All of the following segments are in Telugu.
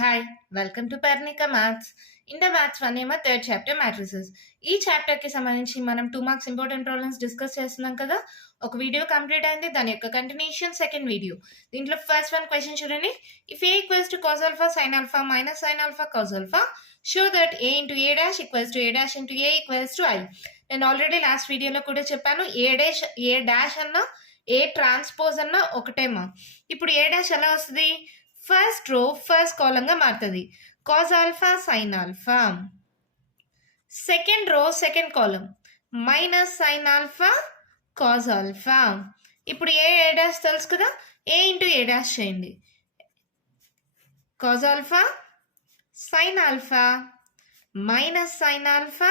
Hi, welcome to Parnika Maths. In the Maths 1 ఏమో థర్డ్ చాప్టర్ మ్యాట్రిసెస్. ఈ చాప్టర్కి సంబంధించి మనం 2 మార్క్స్ ఇంపార్టెంట్ ప్రాబ్లమ్స్ డిస్కస్ చేస్తున్నాం కదా. ఒక వీడియో కంప్లీట్ అయింది, దాని యొక్క కంటిన్యూషన్ సెకండ్ వీడియో. దీంట్లో ఫస్ట్ వన్ క్వశ్చన్ చూడండి. If A equals to cos alpha sine alpha minus sine alpha cos alpha show that A into A dash equals to A dash into A equals to I. నేను ఆల్రెడీ లాస్ట్ వీడియోలో కూడా చెప్పాను, ఏ డాష్ అన్న ఏ ట్రాన్స్పోజ్ అన్న ఒకటేమా. ఇప్పుడు ఏ డాష్ ఎలా వస్తుంది? ఫస్ట్ రో ఫస్ట్ కాలంగా మారుతుంది, cos alpha sine alpha. Second row second column minus sine alpha cos alpha. ఇప్పుడు ఏ డాష్ తెలుసు కదా, ఏ ఇంటూ ఏ డాష్ చేయండి. Cos alpha sine alpha minus sine alpha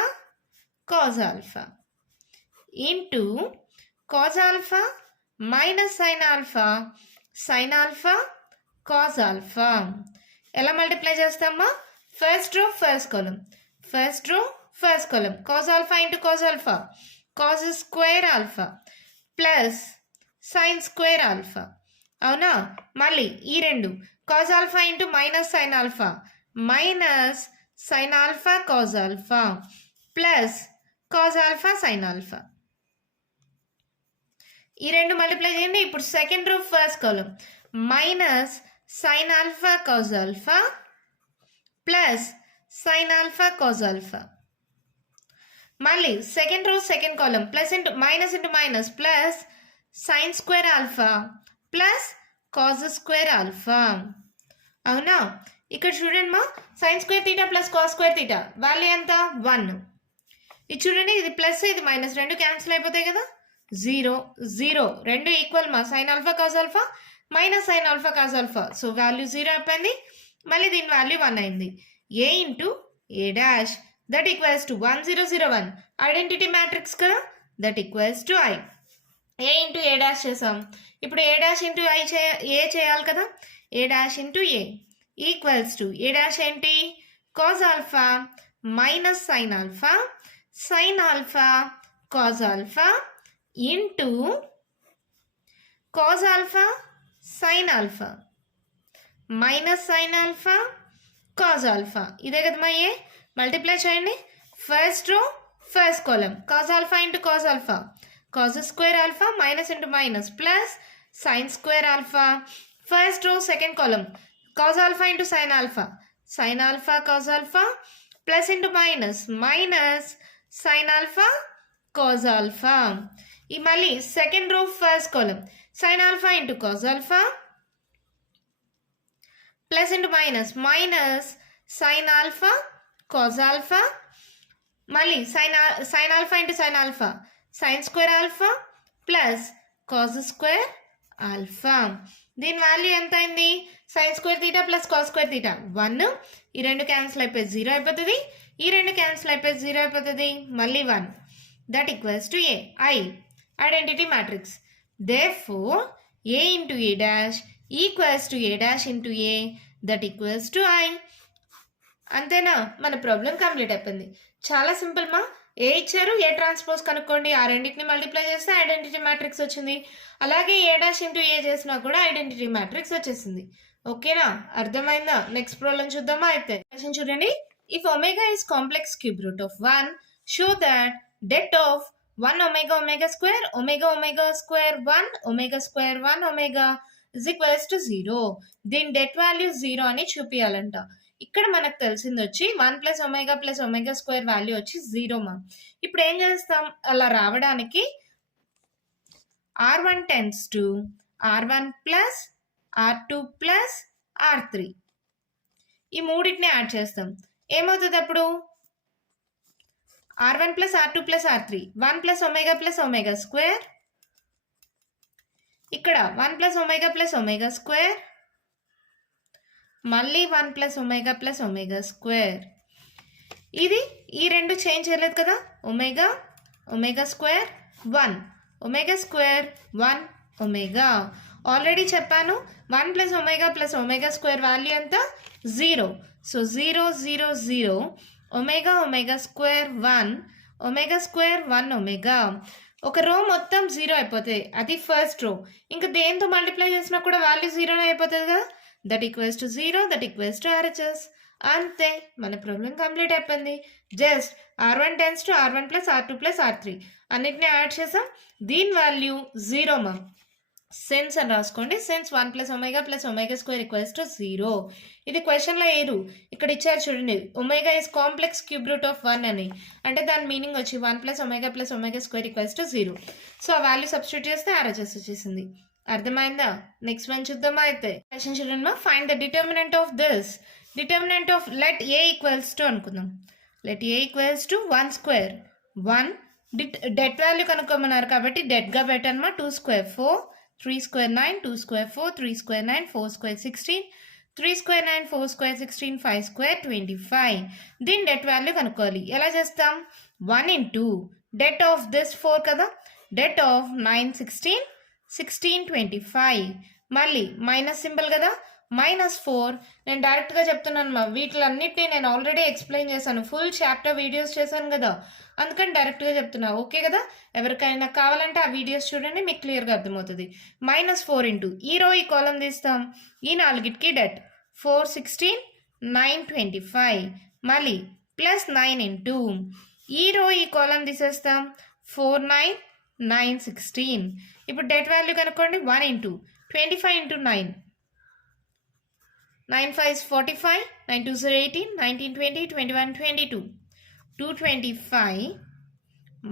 cos alpha into cos alpha minus sine alpha sine alpha cos alpha. ఎలా మల్టిప్లై చేస్తామా? First row first column cos alpha into cos alpha cos square alpha plus sine square alpha. అవునా? మళ్ళీ ఈ రెండు cos alpha into minus sine alpha minus sine alpha cos alpha plus cos alpha sine alpha. ఈ రెండు మల్టిప్లై చేయండి. ఇప్పుడు second row first column minus sine alpha cos alpha plus sine alpha cos alpha. మళ్ళీ second row second column plus into minus plus sine square alpha plus cos square alpha. అవునా? ఇక్కడ చూడండి మా, sine square theta plus cos square theta value ఎంత? 1. ఇది చూడండి, ఇది ప్లస్ ఇది మైనస్, రెండు క్యాన్సిల్ అయిపోతాయి కదా. 0 రెండు ఈక్వల్ మా, sine alpha cos alpha minus sine alpha cos alpha. So value 0 అయిపోయింది. మళ్ళీ దీని వాల్యూ 1 అయింది. A into A dash that equals to 1 0 0 1 identity matrix కదా, that equals to I. A into A dash చేసాం. ఇప్పుడు A dash into I A చేయాలి కదా. A dash into A equals to A dash ఏంటి? Cos alpha minus sine alpha cos alpha into cos alpha sine alpha minus sine alpha cos alpha. ఇదే కదా మా ఏ. మల్టిప్లై చేయండి. First row first column cos alpha into cos alpha cos square alpha minus into minus plus sine square alpha. First row second column cos alpha into sine alpha cos alpha plus into minus sine alpha cos alpha. ఈ మళ్ళీ second row first column sine alpha into cos alpha plus into minus sine alpha cos alpha. మళ్ళీ sine alpha into sine alpha sine square alpha plus cos square alpha. దీని వాల్యూ ఎంత అయింది? Sine square theta plus cos square theta 1. ఈ రెండు క్యాన్సిల్ అయిపోయి 0 అయిపోతుంది. ఈ రెండు క్యాన్సిల్ అయిపోయి 0 అయిపోతుంది. మళ్ళీ 1 that equals to A I identity matrix. Therefore, a into a dash equals to a dash into a that equals to I. అంతేనా? మన ప్రాబ్లం కంప్లీట్ అయిపోయింది. చాలా సింపుల్ మా. ఏ ఇచ్చారు, ఏ ట్రాన్స్పోజ్ కనుక్కోండి, ఆ రెండింటిని మల్టిప్లై చేస్తే ఐడెంటిటీ మ్యాట్రిక్స్ వచ్చింది. అలాగే ఏ డాష్ ఇంటూ ఏ చేసినా కూడా ఐడెంటిటీ మ్యాట్రిక్స్ వచ్చేసింది. ఓకేనా? అర్థమైందా? నెక్స్ట్ ప్రాబ్లం చూద్దామా అయితే. క్వశ్చన్ చూడండి. If omega is complex cube root of 1 show that det of 1 omega square square 1 omega square 1 omega is equals to 0. దీని డెట్ వాల్యూ 0 అని చూపించాలంట. ఇక్కడ మనకు తెలిసింది వచ్చి 1 ప్లస్ ఒమేగా స్క్వేర్ వాల్యూ వచ్చి 0 మా. ఇప్పుడు ఏం చేస్తాం? అలా రావడానికి R1 tends to R1 plus R2 plus R3 ఈ మూడింటిని యాడ్ చేస్తాం. ఏమవుతుంది అప్పుడు? R1 plus R2 plus R3 1 plus omega square. ఇక్కడ 1 plus omega square మళ్ళీ 1 plus omega square. ఇది ఈ రెండు చేంజ్ చేయలేదు కదా. Omega square 1 omega square 1 omega. Already చెప్పాను 1 plus omega స్క్వేర్ వాల్యూ ఎంత? 0. So 0 0 0 omega square 1 omega square 1 omega. ఒక రో మొత్తం 0 అయిపోతుంది, అది ఫస్ట్ రో. ఇంకా దేంతో మల్టిప్లై చేసినా కూడా వాల్యూ 0 అయిపోతుంది కదా. That equals to 0, that equals to RHS. అంతే, మన ప్రాబ్లం కంప్లీట్ అయిపోయింది. Just R1 tends to R1 plus R2 plus R3 అన్నిటిని యాడ్ చేసాం. దీని వాల్యూ 0 మా. సెన్స్ అని రాసుకోండి. Sense 1 plus omega plus omega square equals to 0. ఇది క్వశ్చన్లో ఏరు ఇక్కడ ఇచ్చారు చూడండి, omega is complex cube root of 1 అని. అంటే దాని మీనింగ్ వచ్చి 1 plus omega square equals to 0. So ఆ వాల్యూ సబ్స్టిట్యూట్ చేస్తే RHS వచ్చేసింది. అర్థమైందా? నెక్స్ట్ వన్ చూద్దామా అయితే. క్వశ్చన్ చూడండి, find the determinant of this. Determinant of let A equals to అనుకుందాం. Let A equals to 1 square 1. Det value కనుక్కోమన్నారు కాబట్టి డెట్గా పెట్టనమా. 2 square 4, 3 square 9, 2 square 4, 3 square 9, 4 square 16, 3 square 9, 4 square 16, 5 square 25. దీని డెట్ వాల్యూ కనుక్కోవాలి. ఎలా చేస్తాం? 1 ఇంటూ డెట్ ఆఫ్ దిస్ 4 కదా, డెట్ ఆఫ్ 9 16, 16 25. మళ్ళీ మైనస్ సింబల్ కదా, -4. నేను డైరెక్ట్గా చెప్తున్నాను మా, వీటిలన్నిటినీ నేను ఆల్రెడీ ఎక్స్ప్లెయిన్ చేశాను, ఫుల్ చాప్టర్ వీడియోస్ చేశాను కదా, అందుకని డైరెక్ట్గా చెప్తున్నా. ఓకే కదా, ఎవరికైనా కావాలంటే ఆ వీడియోస్ చూడండి, మీకు క్లియర్గా అర్థమవుతుంది. -4 ఇంటూ ఈ రో ఈ కాలం తీస్తాం, ఈ నాలుగిటికి డెట్ 4 16 9 25. మళ్ళీ +9 ఇంటూ ఈ రో ఈ కాలం తీసేస్తాం, 4 9 9 16. ఇప్పుడు డెట్ వాల్యూ కనుక్కోండి. 1 into 25 into 9, 9 5 is 45, 9 2 is 18, 19 20, 21 22, 225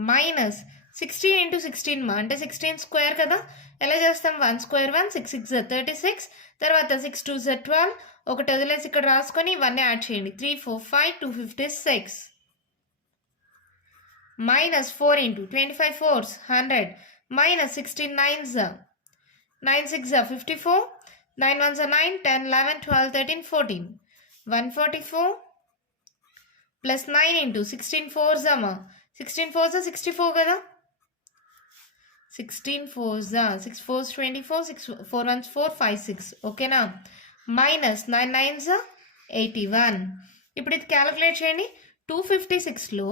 minus 16 into 16 మా, అంటే 16 స్క్వేర్ కదా. ఎలా చేస్తాం? 1 స్క్వేర్ 1, 6 6 36, తర్వాత 6 2 12, ఒకటి వదిలేసి ఇక్కడ రాసుకొని ఇవన్నీ యాడ్ చేయండి. 3 4 5 256 minus 4 into 25 4s 100 minus 16 9s 9 6 54, 9 1s 9, 10 11 12 13 14, 144 plus 9 into 16 4s అమ్మా, 16 4s 64 కదా, 16 4s 6 4s 24, 6 4 1s 4 5 6. ఓకేనా? Minus 9 9s 81. ఇప్పుడు ఇది క్యాలిక్యులేట్ చేయండి. 256లో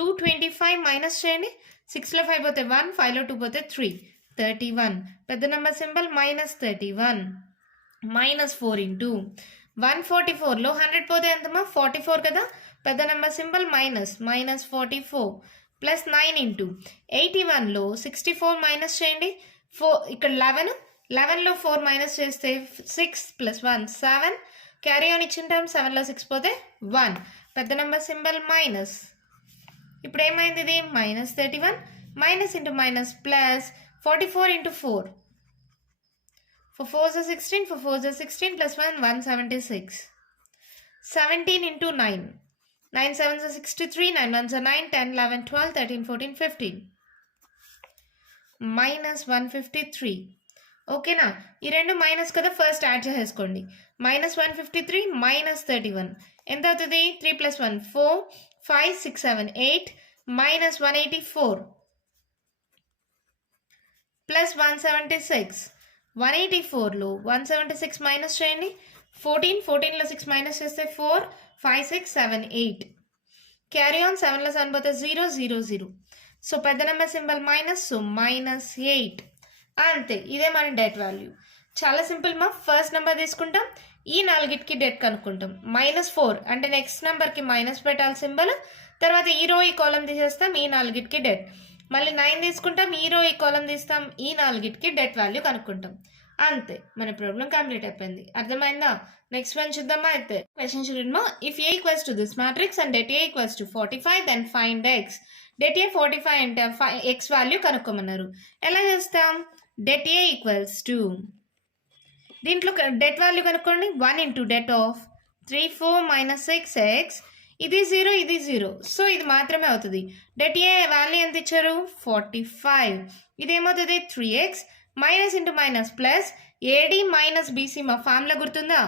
225 మైనస్ చేయండి. 6లో 5 పోతే 1, 5లో 2 పోతే 3, 31. పెద్ద నెంబర్ సింబల్ -31. -4 ఇంటూ 144లో 100 పోతే ఎంతమా? 44 కదా, పెద్ద నెంబర్ సింబల్ -44 ప్లస్ 9 ఇంటూ 81లో 64 మైనస్ చేయండి. 4 ఇక్కడ 11లో 4 మైనస్ చేస్తే 6 + 1 7. Carry on ఇచ్చింటాం. 7లో 6 పోతే 1, పెద్ద నెంబర్ సింబల్ మైనస్. ఇప్పుడు ఏమైంది? ఇది -31 minus into minus plus 44 into 4, 4 4s 16, 4 4s 16 plus 1 176, 17 into 9, 9 7s 63, 9 1s 9, 10 11 12 13 14 15, -153. ఓకేనా? ఈ రెండు మైనస్ కదా, ఫస్ట్ యాడ్ చేసేసుకోండి. -153 -31 ఎంత అవుతుంది? 3 + 1 4, 5 6 7 8, -184 ప్లస్ 176. 184లో 176 మైనస్ చేయండి. 14లో 6 మైనస్ చేస్తే 4, 5 6 7 8. Carry on. 7లో 7 పోతే 0 0 0. సో పెద్ద నెంబర్ సింబల్ మైనస్, సో -8. అంతే, ఇదే మన డెట్ వాల్యూ. చాలా సింపుల్ మా. ఫస్ట్ నెంబర్ తీసుకుంటాం, ఈ నాలుగిటికి డెట్ కనుక్కుంటాం. -4 అంటే నెక్స్ట్ నెంబర్కి మైనస్ పెట్టాలి సింబల్. తర్వాత ఈ రో ఈ కాలం తీసేస్తాం, ఈ నాలుగిటికి డెట్. మళ్ళీ 9 తీసుకుంటాం, ఈ రో ఈ కాలం తీస్తాం, ఈ నాలుగిటికి డెట్ వాల్యూ కనుక్కుంటాం. అంతే, మన ప్రాబ్లం కంప్లీట్ అయిపోయింది. అర్థమైందా? నెక్స్ట్ వన్ చూద్దామా అయితే. క్వశ్చన్ చూడమ్మా. If A equals to this matrix and det A equals to 45 then find X. Det A 45 అంటే ఎక్స్ వాల్యూ కనుక్కోమన్నారు. ఎలా చేస్తాం? డెట్ ఏ ఈక్వల్స్ టు, దీంట్లో డెట్ వాల్యూ కనుక్కోండి. 1 ఇంటూ డెట్ ఆఫ్ 3 4 6x, ఇది 0 ఇది 0, సో ఇది మాత్రమే అవుతుంది. డెట్ ఏ వాల్యూ ఎంత ఇచ్చారు? 45. ఇదేమవుతుంది? 3x minus into minus plus AD minus BC. మా ఫార్ములా గుర్తుందా?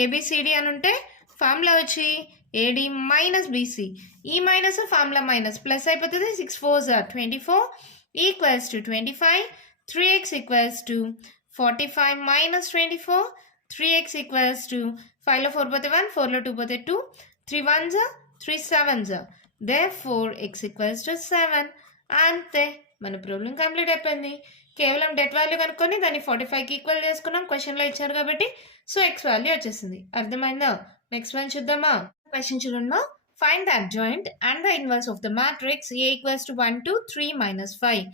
ఏబిసిడి అని ఉంటే ఫార్ములా వచ్చి ఏడి మైనస్ బీసీ. ఈ మైనస్ ఫార్ములా మైనస్ ప్లస్ అయిపోతుంది. 6 4s 24 equals to 25. 3x equals to 45 minus 24. 3x equals to 5లో 4 పోతే 1, 4లో 2 పోతే 2, 3 1s 3 7s. Therefore x equals to 7. అంతే, మన ప్రాబ్లం కంప్లీట్ అయిపోయింది. కేవలం డెట్ వాల్యూ కనుక్కొని దాన్ని 45కి ఈక్వల్ చేసుకున్నాం, క్వశ్చన్లో ఇచ్చారు కాబట్టి. సో ఎక్స్ వాల్యూ వచ్చేసింది. అర్థమైందా? నెక్స్ట్ వన్ చూద్దామా? క్వశ్చన్ చూడండి. Find the adjoint and the inverse of the matrix A = 1 2 3 -5.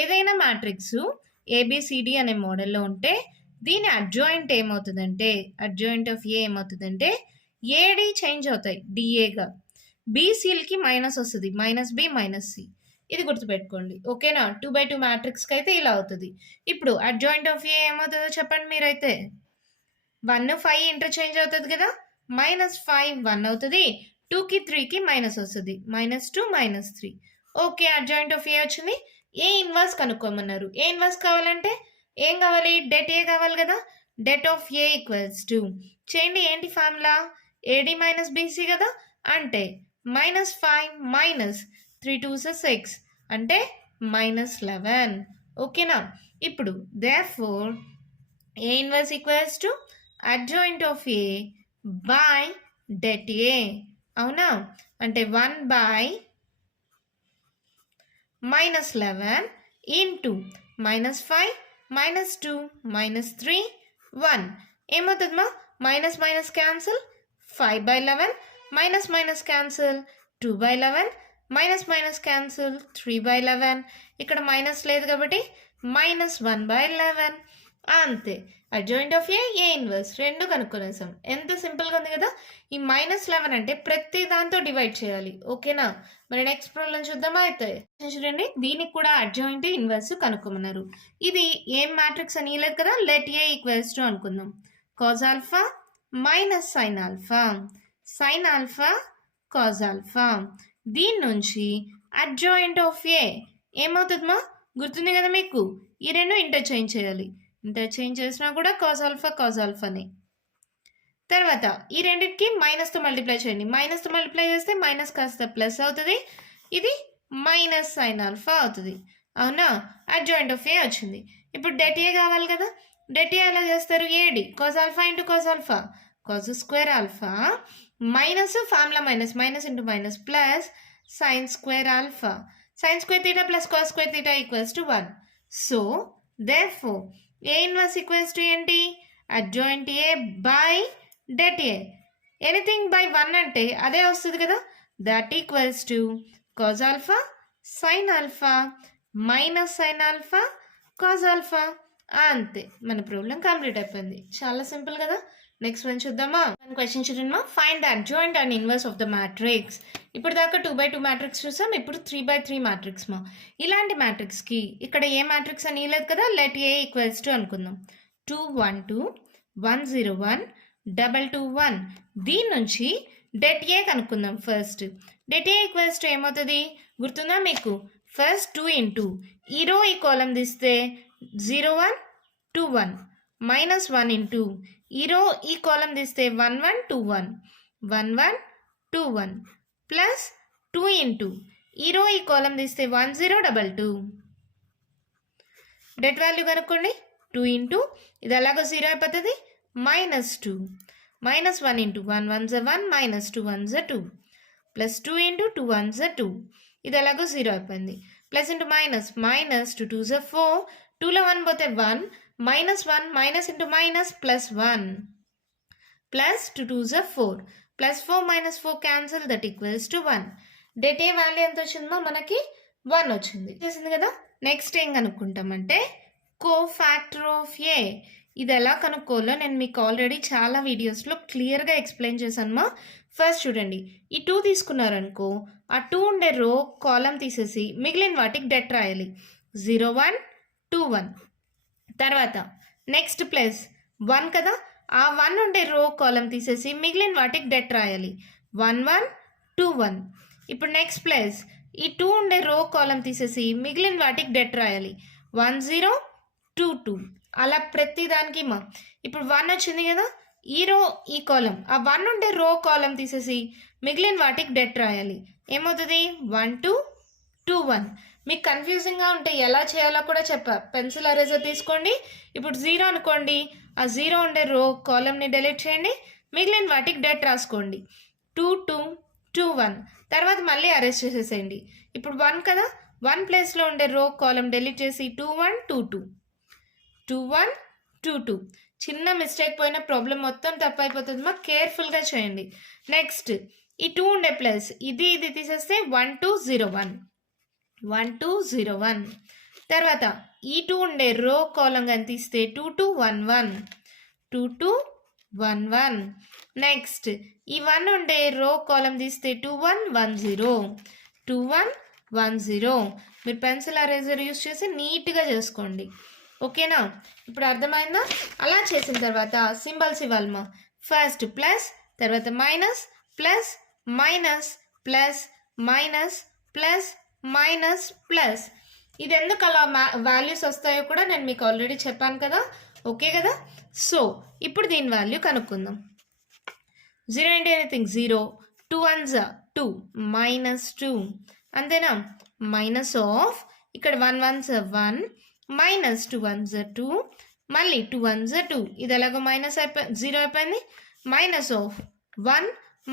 ఏదైనా మ్యాట్రిక్స్ ABCD అనే మోడల్లో ఉంటే దీని అడ్జాయింట్ ఏమవుతుందంటే, అడ్జాయింట్ ఆఫ్ ఏ ఏమవుతుందంటే AD చేంజ్ అవుతాయి DAగా, BCలకి మైనస్ వస్తుంది, -B -C. ఇది గుర్తుపెట్టుకోండి. ఓకేనా? 2/2 మ్యాట్రిక్స్కి అయితే ఇలా అవుతుంది. ఇప్పుడు అడ్జాయింట్ ఆఫ్ ఏ ఏమవుతుందో చెప్పండి మీరైతే. 1 5 ఇంటర్చేంజ్ అవుతుంది కదా, -5 1 అవుతుంది, 2కి 3కి మైనస్ వస్తుంది, -2 -3. ఓకే, అడ్జాయింట్ ఆఫ్ ఏ వచ్చింది. ఏ ఇన్వర్స్ కనుక్కోమన్నారు. ఏ ఇన్వర్స్ కావాలంటే ఏం కావాలి? డెట్ ఏ కావాలి కదా. డెట్ ఆఫ్ ఏ = చేయండి. ఏంటి ఫార్ములా? AD - BC కదా, అంటే -5 - 3 2s 6 అంటే -11. ఓకేనా? ఇప్పుడు therefore A inverse = adjoint of A by det A. అవునా? అంటే 1/-11 into -5 -2 -3 1. ఏమవుతుందమ్మా? Minus cancel, 5/11 minus cancel, 2/11 minus cancel, 3/11. ఇక్కడ మైనస్ లేదు కాబట్టి -1/11. అంతే. అడ్జాయింట్ ఆఫ్ ఏ ఇన్వర్స్ రెండు కనుక్కొనేసాం. ఎంత సింపుల్గా ఉంది కదా. ఈ -11 అంటే ప్రతి దాంతో డివైడ్ చేయాలి. ఓకేనా? మరి నెక్స్ట్ ప్రాబ్లం చూద్దామా? అయితే చూడండి, దీనికి కూడా అడ్జాయింట్ ఇన్వర్స్ కనుక్కోమన్నారు. ఇది ఏం మ్యాట్రిక్స్ అని లేదు కదా, లెట్ ఏ = అనుకుందాం. cos alpha minus sin alpha, sin alpha cos alpha. దీని నుంచి అడ్జాయింట్ ఆఫ్ ఏ ఏమవుతుందమ్మా? గుర్తుంది కదా మీకు, ఈ రెండు ఇంటర్చేంజ్ చేయాలి. ఇంటర్చేంజ్ చేసినా కూడా cos ఆల్ఫానే. తర్వాత ఈ రెండింటికి మైనస్తో మల్టిప్లై చేయండి. మైనస్తో మల్టిప్లై చేస్తే మైనస్ కాస్త ప్లస్ అవుతుంది, ఇది -sin ఆల్ఫా అవుతుంది. అవునా? అడ్జాయింట్ ఆఫ్ ఏ వచ్చింది. ఇప్పుడు డెట్ ఏ కావాలి కదా. డెట్ ఏ ఎలా చేస్తారు? AD cos alpha into cos alpha, cos square alpha minus formula minus into minus plus sin square alpha, sin square theta plus cos square theta = 1. So therefore A inverse = ఏంటి? Adjoint A by det A. Anything by 1 అంటే అదే వస్తుంది కదా. That = cos alpha sin alpha minus sin alpha cos alpha. అంతే, మన ప్రాబ్లం కంప్లీట్ అయిపోయింది. చాలా సింపుల్ కదా. నెక్స్ట్ వన్ చూద్దామా? మన క్వశ్చన్ చూడమ్మా. Find the adjoint and inverse of the matrix. ఇప్పుడు దాకా 2/2 మ్యాట్రిక్స్ చూసాం, ఇప్పుడు 3/3 మ్యాట్రిక్స్ మా. ఇలాంటి మ్యాట్రిక్స్కి ఇక్కడ ఏ మ్యాట్రిక్స్ అని లేదు కదా, లెట్ ఏ = అనుకుందాం. 2 1 2 1 0 1 2 2 1. దీని నుంచి డెట్ ఏ కనుక్కుందాం. ఫస్ట్ డెట్ ఏ = ఏమవుతుంది? గుర్తుందా మీకు? ఫస్ట్ 2 ఇంటూ ఈ రో ఈ కాలం తీస్తే 0 1 2 1 -1 ఇంటూ ఈ రో ఈ కాలం తీస్తే 1 1 2 1 1 1 2 1 ప్లస్ 2 ఇంటూ ఈ రో ఈ కాలం తీస్తే 1 0 2 2. డెట్ వాల్యూ కనుక్కోండి. 2 ఇంటూ ఇది అలాగో 0 అయిపోతుంది, -2 -1 ఇంటూ 1 1 1 -2 1 2 ప్లస్ 2 ఇంటూ 2 1 2. ఇది ఎలాగో 0 అయిపోయింది. ప్లస్ ఇంటూ మైనస్, -2 2 4, 2లో 1 పోతే 1 -1 minus into minus +1 plus 2 2 4 plus 4 - 4 cancel, that = 1. Det A value ఎంత వచ్చిందో మనకి 1 వచ్చింది. చేసింది కదా. నెక్స్ట్ ఏం కనుక్కుంటామంటే కోఫాక్టర్ ఆఫ్ ఏ. ఇది ఎలా కనుక్కోవాలో నేను మీకు ఆల్రెడీ చాలా వీడియోస్లో క్లియర్గా ఎక్స్ప్లెయిన్ చేశాను. ఫస్ట్ చూడండి, ఈ 2 తీసుకున్నారనుకో, ఆ 2 ఉండే రో కాలం తీసేసి మిగిలిన వాటికి డెట్ రాయాలి. 0 1 2 1. తర్వాత నెక్స్ట్ ప్లస్ 1 కదా, ఆ 1 ఉండే రో కాలం తీసేసి మిగిలిన వాటికి డెట్ రాయాలి. 1 1 2 1. ఇప్పుడు నెక్స్ట్ ప్లస్ ఈ 2 ఉండే రో కాలం తీసేసి మిగిలిన వాటికి డెట్ రాయాలి. 1 0 2 2. అలా ప్రతి దానికి మా. ఇప్పుడు 1 వచ్చింది కదా, ఈ రో ఈ కాలం, ఆ 1 ఉండే రో కాలం తీసేసి మిగిలిన వాటికి డెట్ రాయాలి. ఏమవుతుంది? 1 2 2 1. మీకు కన్ఫ్యూజింగ్గా ఉంటే ఎలా చేయాలో కూడా చెప్పా. పెన్సిల్ ఎరేజర్ తీసుకోండి. ఇప్పుడు 0 అనుకోండి, ఆ 0 ఉండే రో కాలంని డిలీట్ చేయండి, మిగిలిన వాటికి డెట్ రాసుకోండి. 2 2 2 1. తర్వాత మళ్ళీ అరేంజ్ చేసేసేయండి. ఇప్పుడు 1 కదా, 1 ప్లేస్లో ఉండే రో కాలం డెలీట్ చేసి 2 1 2 2 2 1 2 2. చిన్న మిస్టేక్ పోయిన ప్రాబ్లం మొత్తం తప్పైపోతుంది. మా కేర్ఫుల్గా చేయండి. నెక్స్ట్ ఈ 2 ఉండే ప్లస్ ఇది తీసేస్తే 1 2 0 1 1 2 0 1. తర్వాత ఈ 2 ఉండే రో కాలం కానీ తీస్తే 2 2 1 1 2 2 1 1. నెక్స్ట్ ఈ 1 ఉండే రో కాలం తీస్తే 2 1 1 0 2 1 1 0. మీరు పెన్సిల్ ఎరేజర్ యూస్ చేసి నీట్గా చేసుకోండి. ఓకేనా? ఇప్పుడు అర్థమైందా? అలా చేసిన తర్వాత సింబల్స్ ఇవ్వాలమ్మా. ఫస్ట్ ప్లస్, తర్వాత minus, plus minus plus minus plus minus plus. ఇది ఎందుకు అలా వాల్యూస్ వస్తాయో కూడా నేను మీకు ఆల్రెడీ చెప్పాను కదా. ఓకే కదా? సో ఇప్పుడు దీని వాల్యూ కనుక్కుందాం. 0 అంటే ఎనీథింగ్ 0, 2 1s 2 మైనస్ 2 అంతేనా. మైనస్ ఆఫ్ ఇక్కడ 1 1s 1 మైనస్ 2 1s 2 మళ్ళీ 2 1s 2. ఇది ఎలాగో మైనస్ 0 అయిపోయింది. Minus of 1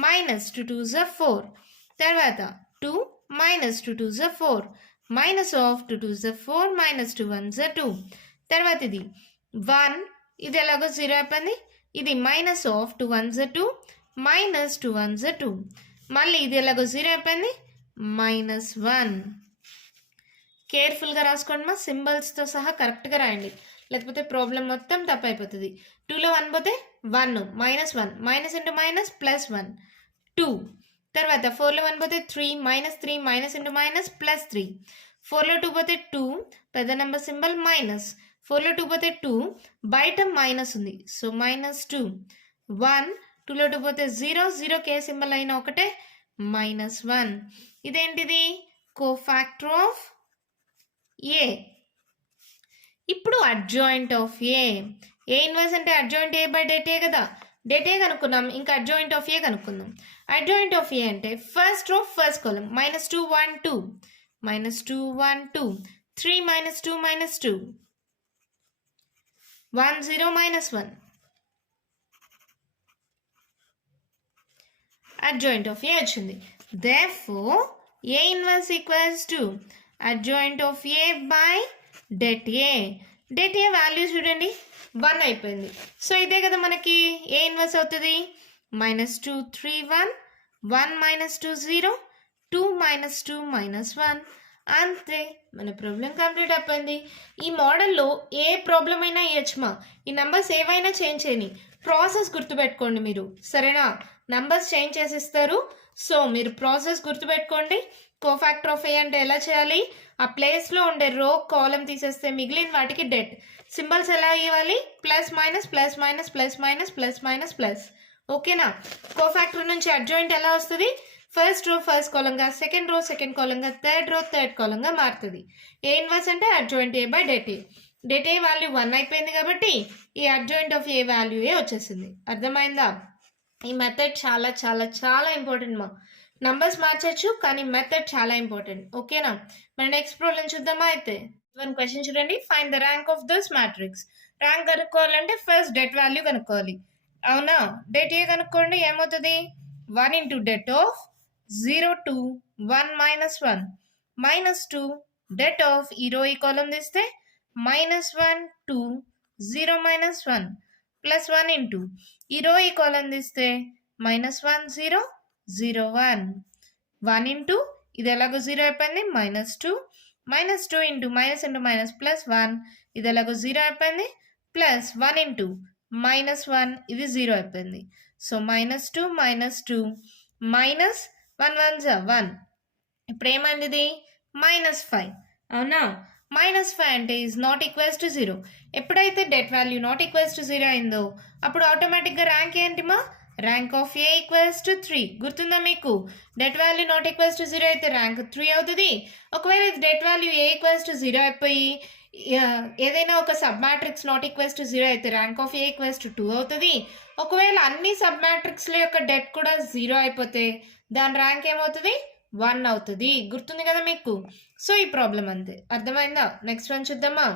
minus 2 2s 4. తర్వాత 2 minus 2 2s 4 minus of 2 2s 4 minus 2 1s 2. తర్వాత ఇది 1, ఇది ఎలాగో 0 అయిపోయింది. ఇది minus of 2 1s 2 minus 2 1s 2. మళ్ళీ ఇది ఎలాగో 0 అయిపోయింది. మైనస్ 1. కేర్ఫుల్గా రాసుకోండి మా, సింబల్స్తో సహా కరెక్ట్గా రాయండి, లేకపోతే ప్రాబ్లం మొత్తం తప్పైపోతుంది. 2లో 1 పోతే 1 minus 1 minus into minus plus 1 2. తర్వాత 4లో 1 పోతే 3 minus 3 minus into minus plus 3. 4లో 2 పోతే 2, పెద్ద నెంబర్ సింబల్ మైనస్. 4లో 2 పోతే 2, బయట మైనస్ ఉంది, సో మైనస్ 2. 1 2లో 2 పోతే 0, 0 కే సింబల్ అయినా ఒకటే, మైనస్ 1. ఇదేంటిది? Cofactor of A. ఇప్పుడు adjoint of A. A inverse అంటే adjoint A by det A కదా. డెట్ ఏ కనుక్కున్నాం, ఇంకా అడ్జాయింట్ ఆఫ్ ఏ కనుక్కుందాం. అడ్జాయింట్ ఆఫ్ ఏ అంటే first row first column minus 2 1 2 minus 2 1 2 3 minus 2 minus 2 1 0 minus 1. Adjoint of A వచ్చింది. Therefore A inverse equals to adjoint of A by det A. Det A value చూడండి 1 అయిపోయింది. సో ఇదే కదా మనకి A ఇన్వర్స్ అవుతుంది. Minus 2 3 1 1 minus 2 0 2 minus 2 minus 1. అంతే, మన ప్రాబ్లం కంప్లీట్ అయిపోయింది. ఈ మోడల్లో ఏ ప్రాబ్లం అయినా ఇవ్వచ్చుమా. ఈ నెంబర్స్ ఏవైనా చేంజ్ చేయని, ప్రాసెస్ గుర్తుపెట్టుకోండి మీరు, సరేనా? నంబర్స్ చేంజ్ చేసిస్తారు. సో మీరు ప్రాసెస్ గుర్తుపెట్టుకోండి. కోఫాక్టర్ ఆఫ్ ఏ అంటే ఎలా చేయాలి? ఆ ప్లేస్లో ఉండే రో కాలం తీసేస్తే మిగిలిన వాటికి డెట్. సింబల్స్ ఎలా ఇవ్వాలి? Plus minus plus minus plus minus plus minus plus. ఓకేనా? కోఫాక్టర్ నుంచి అడ్జాయింట్ ఎలా వస్తుంది? ఫస్ట్ రో ఫస్ట్ కాలంగా, సెకండ్ రో సెకండ్ కాలంగా, థర్డ్ రో థర్డ్ కాలంగా మారుతుంది. ఏ ఇన్వర్స్ అంటే adjoint A by det A. Det A value 1 అయిపోయింది కాబట్టి ఈ అడ్జాయింట్ ఆఫ్ ఏ వాల్యూ ఏ వచ్చేసింది. అర్థమైందా? ఈ మెథడ్ చాలా చాలా చాలా ఇంపార్టెంట్ మా. నంబర్స్ మార్చచ్చు కానీ మెథడ్ చాలా ఇంపార్టెంట్. ఓకేనా? మన నెక్స్ట్ ప్రాబ్లం చూద్దామా అయితే. 1 క్వశ్చన్ చూడండి. Find the rank of this matrix. Rank కనుక్కోవాలంటే ఫస్ట్ డెట్ వాల్యూ కనుక్కోవాలి. అవునా? డెట్ ఏ కనుక్కోండి. ఏమవుతుంది? 1 into det of 0 2 1 minus 1 minus 2 det of ఈ రో ఈ కాలం తీస్తే మైనస్ 1 2 0 మైనస్ 1 ప్లస్ 1 ఇంటూ ఈ రో ఈ కాలం తీస్తే మైనస్ 1 0 0 1 1 ఇంటూ ఇది ఎలాగో 0 అయిపోయింది minus 2 minus 2 into minus plus 1 ఇది ఎలాగో 0 అయిపోయింది ప్లస్ 1 ఇంటూ మైనస్ 1 ఇది 0 అయిపోయింది. So minus 2 minus 1 1 1. ఇప్పుడు ఏమైంది? ఇది మైనస్ 5. అవునా? మైనస్ 5 అంటే ఈజ్ నాట్ ఈక్వల్స్ టు 0. ఎప్పుడైతే debt value not equals to 0 అయిందో అప్పుడు ఆటోమేటిక్గా ర్యాంక్ ఏంటి మా? Rank of A equals to 3. గుర్తుందా మీకు? Debt value not equals to 0 అయితే ర్యాంక్ 3 అవుతుంది. ఒకవేళ debt value A equals to 0 అయిపోయి ఏదైనా ఒక sub matrix not equals to 0 అయితే rank of A equals to 2 అవుతుంది. ఒకవేళ అన్ని సబ్ మ్యాట్రిక్స్ల యొక్క డెట్ కూడా 0 అయిపోతే దాని ర్యాంక్ ఏమవుతుంది? 1 అవుతుంది. గుర్తుంది కదా మీకు? సో ఈ ప్రాబ్లం అంతే. అర్థమైందా? నెక్స్ట్ వన్ చూద్దామా.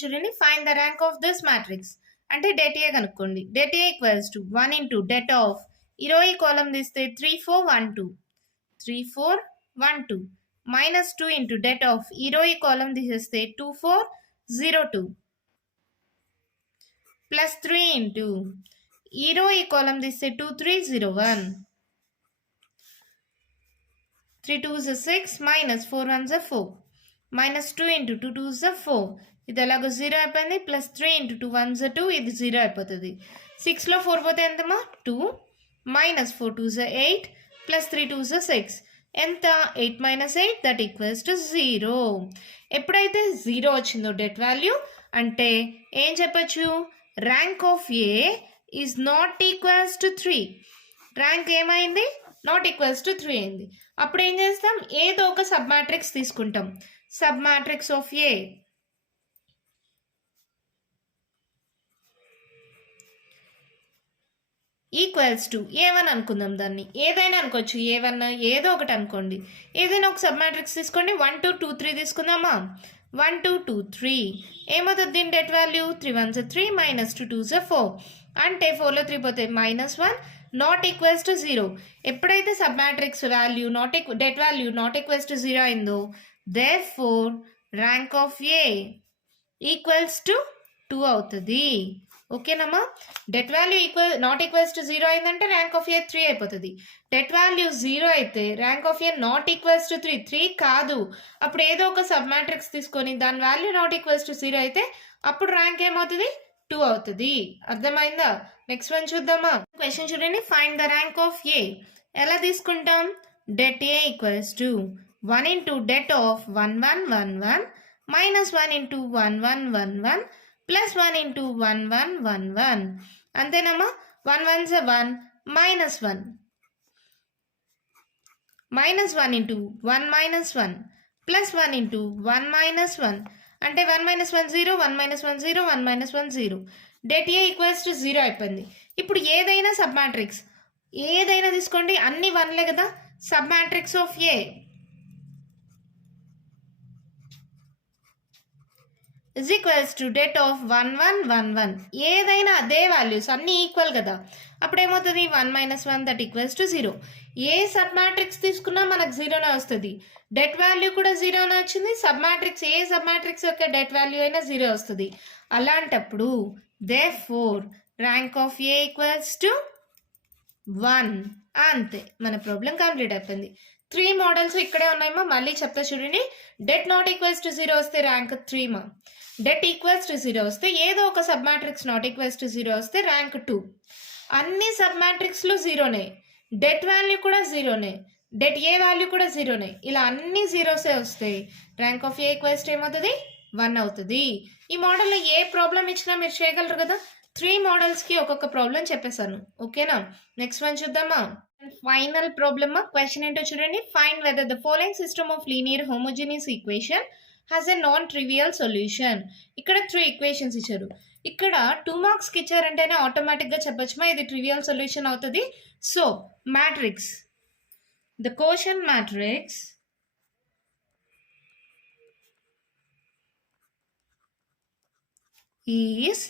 చూడండి. Find the rank of this matrix అంటే డెట్ ఏ కనుక్కోండి. Debt A equals to 1 into det of 20 కాలం తీస్తే 3 4 1 2 3 4 1 2 -2 ఇంటూ డెట్ ఆఫ్ ఈ రో ఈ కాలం తీసేస్తే 2402 ప్లస్ 3 ఇంటూ ఈ రో ఈ కాలం తీస్తే 2301 3 2s 6 minus 4 1s 4 minus 2 into 2 2s 4 ఇది ఎలాగో 0 అయిపోయింది ప్లస్ 3 ఇంటూ 2 1s 2 ఇది 0 అయిపోతుంది 6లో 4 పోతే ఎంతమ్మా 2 మైనస్ 4 2s 8 ప్లస్ 3 2s 6 ఎంత 8 మైనస్ 8 దట్ ఈక్వల్స్ టు 0 ఎప్పుడైతే 0 వచ్చిందో డెట్ వాల్యూ అంటే ఏం చెప్పచ్చు rank of A is not equals to 3 rank ఏమైంది నాట్ ఈక్వల్స్ టు 3 అయింది అప్పుడు ఏం చేస్తాం ఏదో ఒక సబ్ మ్యాట్రిక్స్ తీసుకుంటాం sub matrix of A equals to A one అనుకుందాం దాన్ని ఏదైనా అనుకోవచ్చు ఏ1 ఏదో ఒకటి అనుకోండి ఏదైనా ఒక సబ్ మ్యాట్రిక్స్ తీసుకోండి 1 2 2 3 తీసుకుందామా 1 2 2 3 ఏమవుతుంది దీని debt value 3 1s 3 minus 2 2s 4 అంటే 4లో 3 పోతే -1 నాట్ ఈక్వల్స్ టు 0 ఎప్పుడైతే sub matrix value debt value not equals to 0 అయిందో therefore rank of A equals to 2 అవుతుంది ఓకేనమ్మా debt value not equals to 0 అయిందంటే ర్యాంక్ ఆఫ్ ఏ 3 అయిపోతుంది డెట్ వాల్యూ 0 అయితే rank of A not equals to 3 కాదు అప్పుడు ఏదో ఒక సబ్ మ్యాట్రిక్స్ తీసుకొని దాని వాల్యూ నాట్ ఈక్వల్స్ టు 0 అయితే అప్పుడు ర్యాంక్ ఏమవుతుంది 2 అవుతుంది అర్థమైందా నెక్స్ట్ వన్ చూద్దామా క్వశ్చన్ చూడండి ఫైండ్ ద ర్యాంక్ ఆఫ్ ఏ ఎలా తీసుకుంటాం debt A equals to 1 into det of 1 1 1 1 minus 1 into 1 1 1 1 plus 1 into 1 1 1 1 అంతేనమ్మా 1 1s 1 minus 1 minus 1 into 1 minus 1 plus 1 into 1 minus 1 అంటే 1 minus 1 0 1 minus 1 0 1 minus 1 0 debt A equals to 0 అయిపోయింది ఇప్పుడు ఏదైనా సబ్ మ్యాట్రిక్స్ ఏదైనా తీసుకోండి అన్ని 1లే కదా sub matrix of A is equals to det of 1 1 1 1 ఏదైనా అదే వాల్యూస్ అన్ని ఈక్వల్ కదా అప్పుడు ఏమవుతుంది 1 minus 1 that equals to 0 A sub matrix తీసుకున్నా మనకు 0నే వస్తుంది డెట్ వాల్యూ కూడా 0నే వచ్చింది సబ్ మ్యాట్రిక్స్ ఏ సబ్ మ్యాట్రిక్స్ యొక్క డెట్ వాల్యూ అయినా 0 వస్తుంది అలాంటప్పుడు therefore rank of A equals to 1 అంతే మన ప్రాబ్లం కంప్లీట్ అయిపోయింది 3 మోడల్స్ ఇక్కడే ఉన్నాయమ్మా మళ్ళీ చెప్తా చూడండి డెట్ నాట్ ఈక్వల్స్ టు 0 వస్తే ర్యాంక్ 3 మా డెట్ ఈక్వల్స్ టు 0 వస్తే ఏదో ఒక sub matrix not equals to 0 వస్తే ర్యాంక్ 2 అన్ని సబ్ మ్యాట్రిక్స్లు 0నే డెట్ వాల్యూ కూడా 0నే డెట్ ఏ వాల్యూ కూడా 0నే ఇలా అన్ని 0సే వస్తాయి rank of A equals to ఏమవుతుంది 1 అవుతుంది ఈ మోడల్లో ఏ ప్రాబ్లం ఇచ్చినా మీరు చేయగలరు కదా 3 మోడల్స్కి ఒక్కొక్క ప్రాబ్లం చెప్పేశాను ఓకేనా నెక్స్ట్ వన్ చూద్దామా ఫైనల్ ప్రాబ్లమ్ క్వశ్చన్ ఏంటో చూడండి find whether the following system of linear homogeneous equation has a non trivial solution ఇక్కడ 3 ఈక్వేషన్స్ ఇచ్చారు ఇక్కడ 2 మార్క్స్కి ఇచ్చారంటేనే ఆటోమేటిక్గా చెప్పొచ్చుమా ఇది ట్రివియల్ సొల్యూషన్ అవుతుంది so matrix the caution matrix is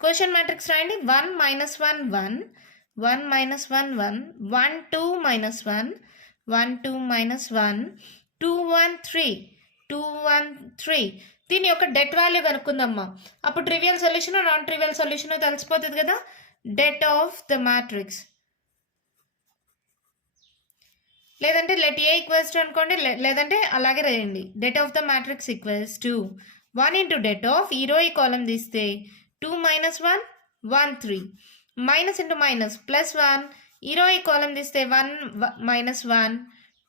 question matrix రాయండి 1 మైనస్ 1 1 1 minus 1 1 1 2 minus 1 1 2 minus 1 2 1 3 2 1 3 దీని యొక్క డెట్ వాల్యూ కనుక్కుందమ్మా అప్పుడు trivial solution non trivial solution తెలిసిపోతుంది కదా డెట్ ఆఫ్ ద మ్యాట్రిక్స్ లేదంటే లెట్ ఏ ఈక్వల్స్ టు అనుకోండి లేదంటే అలాగే రాయండి det of the matrix equals to 1 into det of ఈ రో ఈ కాలం తీస్తే 2 minus 1 1 3 minus into minus plus 1 ఈ రో ఈ కాలం తీస్తే 1 మైనస్ 1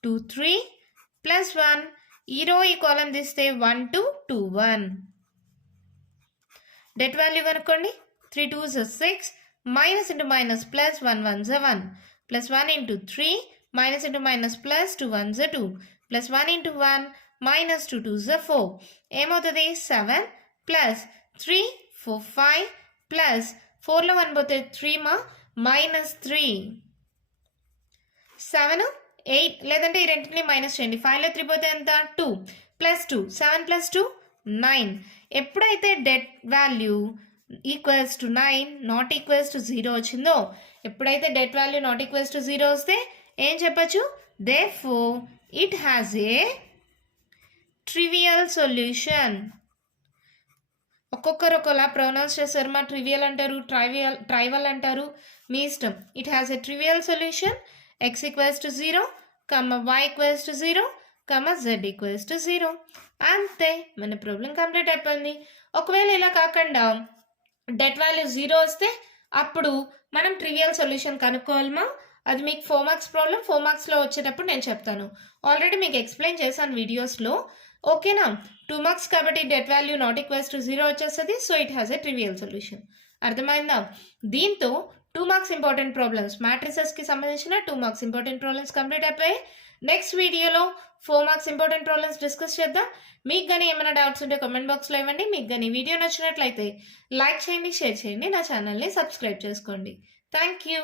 2 3 ప్లస్ 1 ఈ రో ఈ కాలం తీస్తే 1 2 2 1 డెట్ వాల్యూ కనుక్కోండి 3 2s 6 minus into minus plus 1 1s 1 plus 1 into 3 minus into minus plus 2 1s 2 plus 1 into 1 minus 2 2s 4 ఏమవుతుంది 7 ప్లస్ 3 4 5 ప్లస్ 4లో 1 పోతే 3 మా మైనస్ 3 7 8 లేదంటే ఈ రెండింటిని మైనస్ చేయండి 5లో 3 పోతే ఎంత 2 ప్లస్ 2 7 ప్లస్ 2 9 ఎప్పుడైతే debt value equals to 9 not equals to 0 వచ్చిందో ఎప్పుడైతే debt value not equals to 0 వస్తే ఏం చెప్పచ్చు therefore it has a trivial solution. ఒక్కొక్కరు ఒకలా ప్రొనౌన్స్ చేస్తారు. మా ట్రివియల్ అంటారు, ట్రైవల్ అంటారు, మీ ఇష్టం. It has a trivial solution x equals to 0, y equals to 0, z equals to 0. అంతే, మన ప్రాబ్లం కంప్లీట్ అయిపోయింది. ఒకవేళ ఇలా కాకుండా డెట్ వాల్యూ 0 వస్తే అప్పుడు మనం ట్రివియల్ సొల్యూషన్ కనుక్కోవాలమా? అది మీకు 4 మార్క్స్ ప్రాబ్లం. 4 మార్క్స్లో వచ్చేటప్పుడు నేను చెప్తాను. ఆల్రెడీ మీకు ఎక్స్ప్లెయిన్ చేశాను వీడియోస్లో. ఓకేనా? 2 మార్క్స్ కాబట్టి debt value not equals to 0 వచ్చేస్తుంది. So it has a trivial solution. అర్థమైందా? దీంతో 2 మార్క్స్ ఇంపార్టెంట్ ప్రాబ్లమ్స్, మ్యాట్రిసెస్కి సంబంధించిన 2 మార్క్స్ ఇంపార్టెంట్ ప్రాబ్లమ్స్ కంప్లీట్ అయిపోయాయి. నెక్స్ట్ వీడియోలో 4 మార్క్స్ ఇంపార్టెంట్ ప్రాబ్లమ్స్ డిస్కస్ చేద్దాం. మీకు కానీ ఏమైనా డౌట్స్ ఉంటే కామెంట్ బాక్స్లో ఇవ్వండి. మీకు కానీ వీడియో నచ్చినట్లయితే లైక్ చేయండి, షేర్ చేయండి, నా ఛానల్ని సబ్స్క్రైబ్ చేసుకోండి. Thank you.